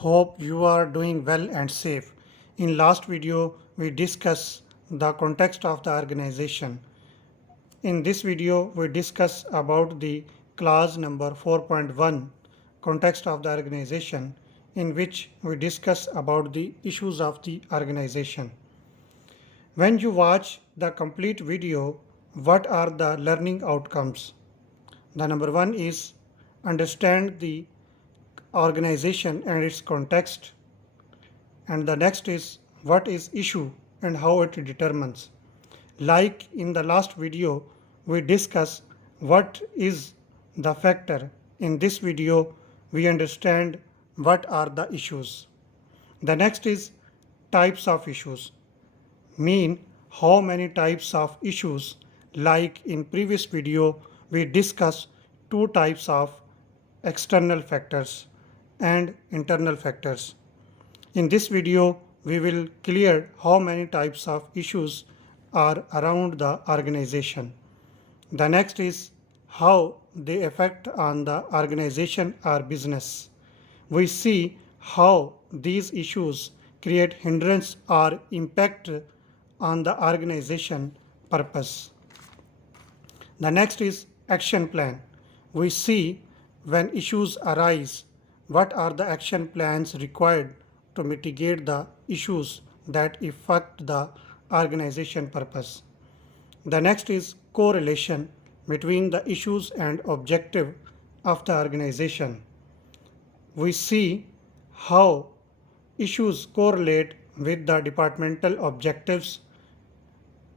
Hope you are doing well and safe. In last video, we discussed the context of the organization. In this video, we discuss about the clause number 4.1, context of the organization, in which we discuss about the issues of the organization. When you watch the complete video, what are the learning outcomes? The number one is understand the organization and its context, and the next is what is issue and how it determines. Like in the last video, we discuss what is the factor. In this video, we understand what are the issues. The next is types of issues. Mean how many types of issues. Like in previous video, we discussed two types of external factors and internal factors. In this video, we will clear how many types of issues are around the organization. The next is how they affect on the organization or business. We see how these issues create hindrance or impact on the organization purpose. The next is action plan. We see when issues arise, what are the action plans required to mitigate the issues that affect the organization purpose. The next is correlation between the issues and objective of the organization. We see how issues correlate with the departmental objectives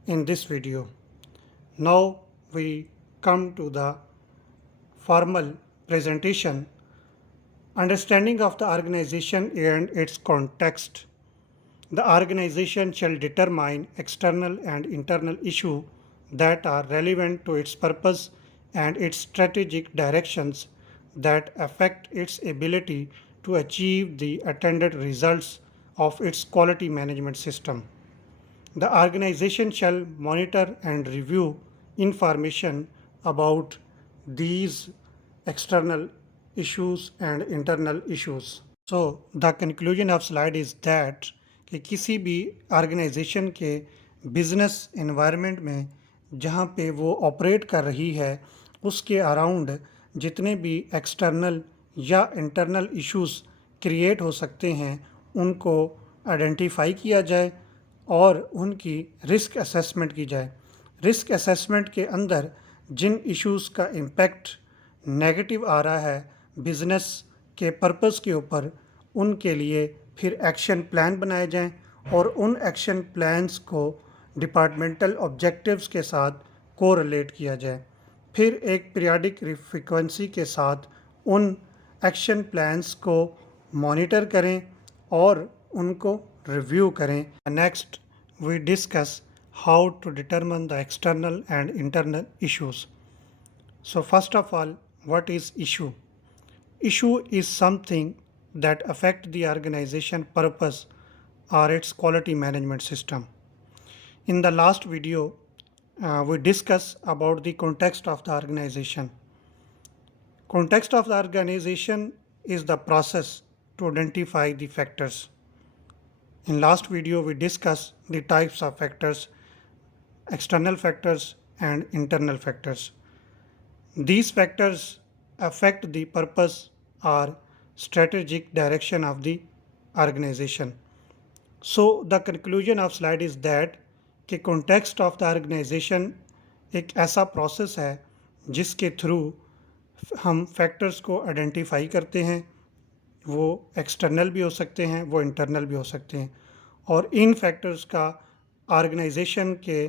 in this video. Now we come to the formal presentation. Understanding of the organization and its context. The organization shall determine external and internal issues that are relevant to its purpose and its strategic directions that affect its ability to achieve the intended results of its quality management system. The organization shall monitor and review information about these external issues and internal issues. So the conclusion of slide is that कि किसी भी organisation के business environment में जहाँ पे वो operate कर रही है उसके अराउंड जितने भी एक्सटर्नल या इंटरनल इश्यूज क्रिएट हो सकते हैं उनको आइडेंटिफाई किया जाए और उनकी रिस्क असेसमेंट की जाए। रिस्क असेसमेंट के अंदर जिन इश्यूज़ का इम्पैक्ट नेगेटिव आ रहा है बिज़नेस के पर्पस के ऊपर, उनके लिए फिर एक्शन प्लान बनाए जाएं और उन एक्शन प्लान्स को डिपार्टमेंटल ऑब्जेक्टिव्स के साथ कोरिलेट किया जाए। फिर एक पीरियडिक फ्रीक्वेंसी के साथ उन एक्शन प्लान्स को मॉनिटर करें और उनको रिव्यू करें। Next we discuss how to determine the external and internal issues. So first of all, what is issue? Issue is something that affect the organization purpose or its quality management system. In the last video, we discussed about the context of the organization. Context of the organization is the process to identify the factors. In last video, we discussed the types of factors, external factors and internal factors. These factors affect the purpose or strategic direction of the organization. So the conclusion of slide is that कि context of the organization एक ऐसा process है जिसके through हम factors को identify करते हैं। वो एक्सटर्नल भी हो सकते हैं, वो इंटरनल भी हो सकते हैं और इन फैक्टर्स का ऑर्गेनाइजेशन के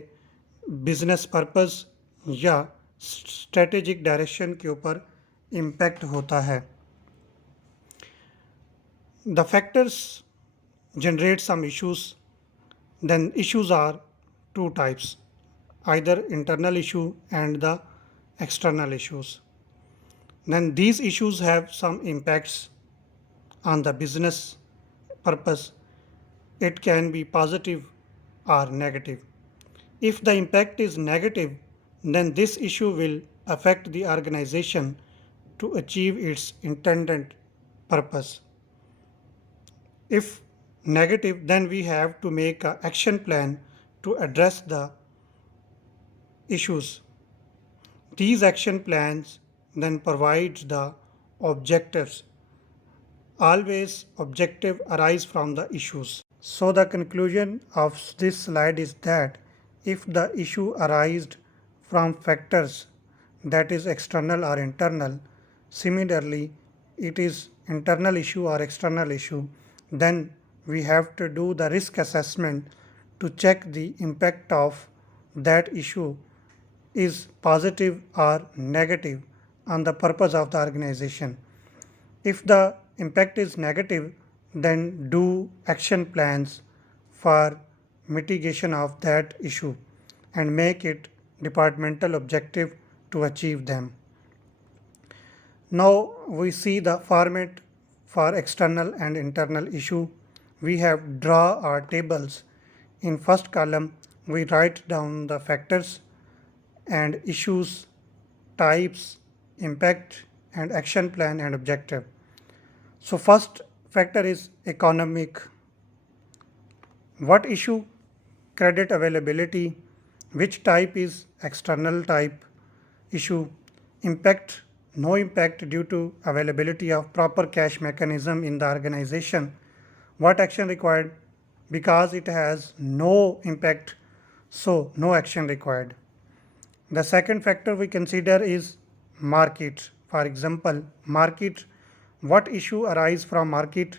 बिजनेस पर्पस या स्ट्रेटेजिक डायरेक्शन के ऊपर इम्पैक्ट होता है। The factors generate some issues. Then issues are two types, either internal issue and the external issues. Then these issues have some impacts on the business purpose. It can be positive or negative. If the impact is negative, then this issue will affect the organization to achieve its intended purpose. If negative, then we have to make an action plan to address the issues. These action plans then provide the objectives. Always objective arise from the issues. So the conclusion of this slide is that if the issue arises from factors that is external or internal, similarly it is internal issue or external issue, then we have to do the risk assessment to check the impact of that issue is positive or negative on the purpose of the organization. If the impact is negative, then do action plans for mitigation of that issue and make it departmental objective to achieve them. Now we see the format for external and internal issue. We have draw our tables. In first column, we write down the factors and issues, types, impact and action plan and objective. So first factor is economic. What issue? Credit availability. Which type is external type issue? Impact. No impact due to availability of proper cash mechanism in the organization. What action required? Because it has no impact, so no action required. The second factor we consider is market. For example, market. What issue arise from market?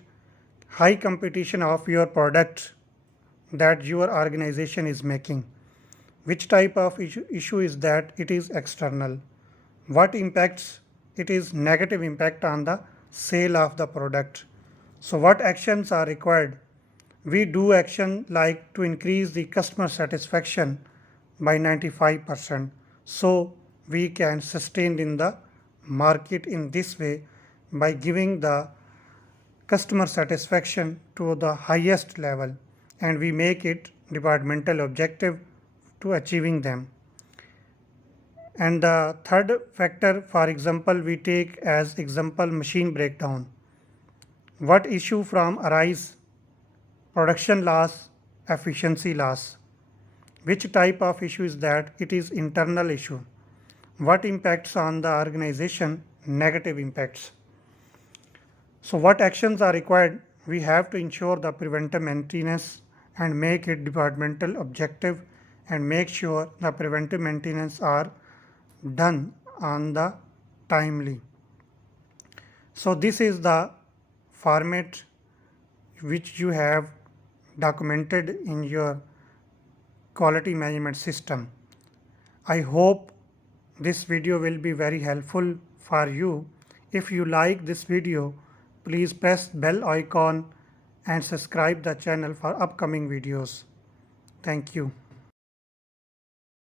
High competition of your product that your organization is making. Which type of issue is that? It is external. What impacts? It is negative impact on the sale of the product. So what actions are required? We do action like to increase the customer satisfaction by 95%. So we can sustain in the market in this way by giving the customer satisfaction to the highest level, and we make it departmental objective to achieving them. And the third factor, for example, we take as example machine breakdown. What issue from arise? Production loss, efficiency loss. Which type of issue is that? It is internal issue. What impacts on the organization? Negative impacts. So what actions are required? We have to ensure the preventive maintenance and make it departmental objective and make sure the preventive maintenance are done on the timely. So this is the format which you have documented in your quality management system. I hope this video will be very helpful for you. If you like this video, please press bell icon and subscribe the channel for upcoming videos. Thank you.